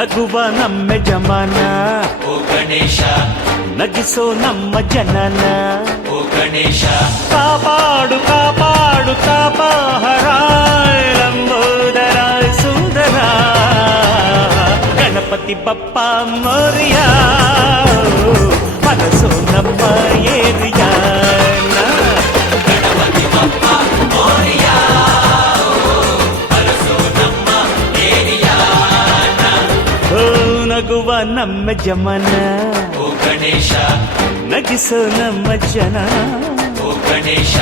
ನಗುವ ನಮ್ಮ ಜಮಾನ ಓ ಗಣೇಶ ನಗಿಸೋ ನಮ್ಮ ಜನನ ಓ ಗಣೇಶ ಕಾಪಾಡು ಕಾಪಾಡು ತಾಪಹರ ಲಂಬೋದರ ಸುಂದರ ಗಣಪತಿ ಬಪ್ಪ ಮೋರಿಯ ಮನಸ್ಸು ನಮ್ಮ ಏರಿಯಾನ ಗಣಪತಿ ಬಪ್ಪ ಮೋರಿಯ ಅರಸೋ ನಮ್ಮ ಏರಿಯಾನ ಓ ನಗುವ ನಮ್ಮ ಜಮನ ಓ ಗಣೇಶ ನಗಿಸೋ ನಮ್ಮ ಜನ ಓ ಗಣೇಶ